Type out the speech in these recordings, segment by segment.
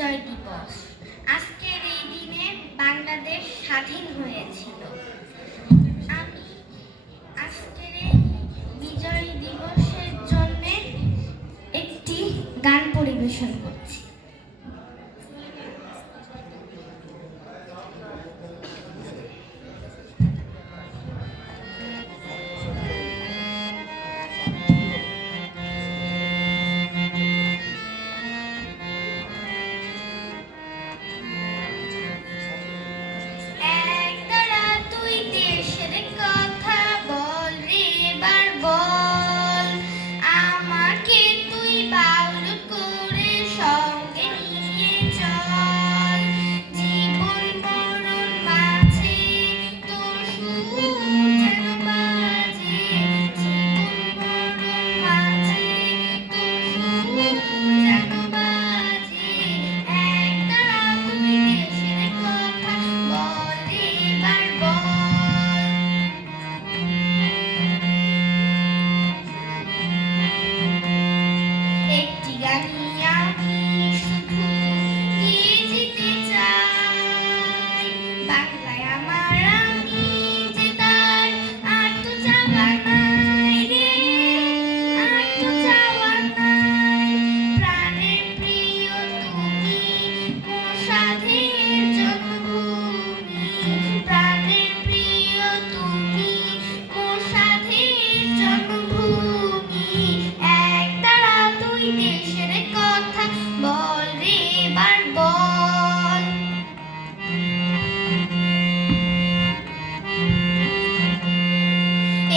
বিজয় দিবস। আজকের এই দিনে বাংলাদেশ স্বাধীন হয়েছিল। আমি আজকের এই বিজয় দিবসের জন্য একটি গান পরিবেশন করছি।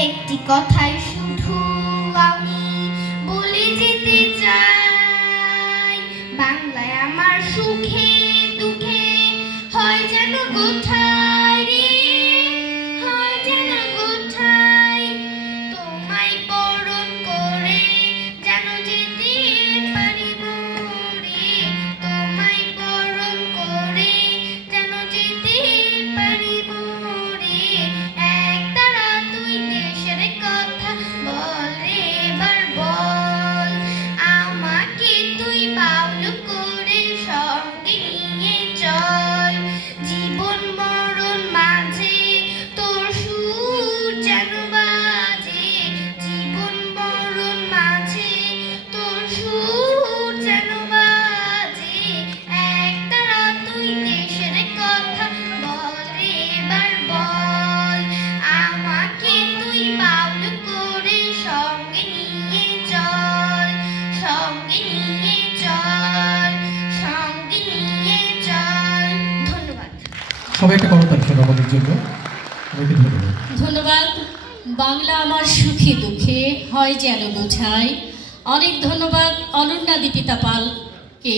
একটি কথাই শুধু আমি বলে যেতে চাই, বাংলায় আমার সুখে দুঃখে হয় যেন কোথায় রে, হয় যেন কোথায়, তোমায় বরণ করে যেন যেতে পারি মোরে, তোমায় বরণ করে যেন যেতে পারি মোরে। এক তারা তুই দেশের কথা বল রে এবার বল, আমাকে তুই বাউল করে সঙ্গে নিয়ে চল, জীবন মরণ মাঝে তোর সুর যেন বাজে, জীবন মরণ মাঝে তোর সুর যেন বাজে। এক তারা তুই দেশের কথা বল রে এবার বল, আমাকে তুই বাউল করে সঙ্গে নিয়ে চল, সঙ্গে নিয়ে চল, সঙ্গে নিয়ে চল। ধন্যবাদ। সবাই একটা করতাল শোনো আমাদের জন্য। সবাইকে ধন্যবাদ। ধন্যবাদ। বাংলা আমার সুখে দুঃখে হয় যেন বোঝায়। অনেক ধন্যবাদ অনন্যা দীপিতা পালকে।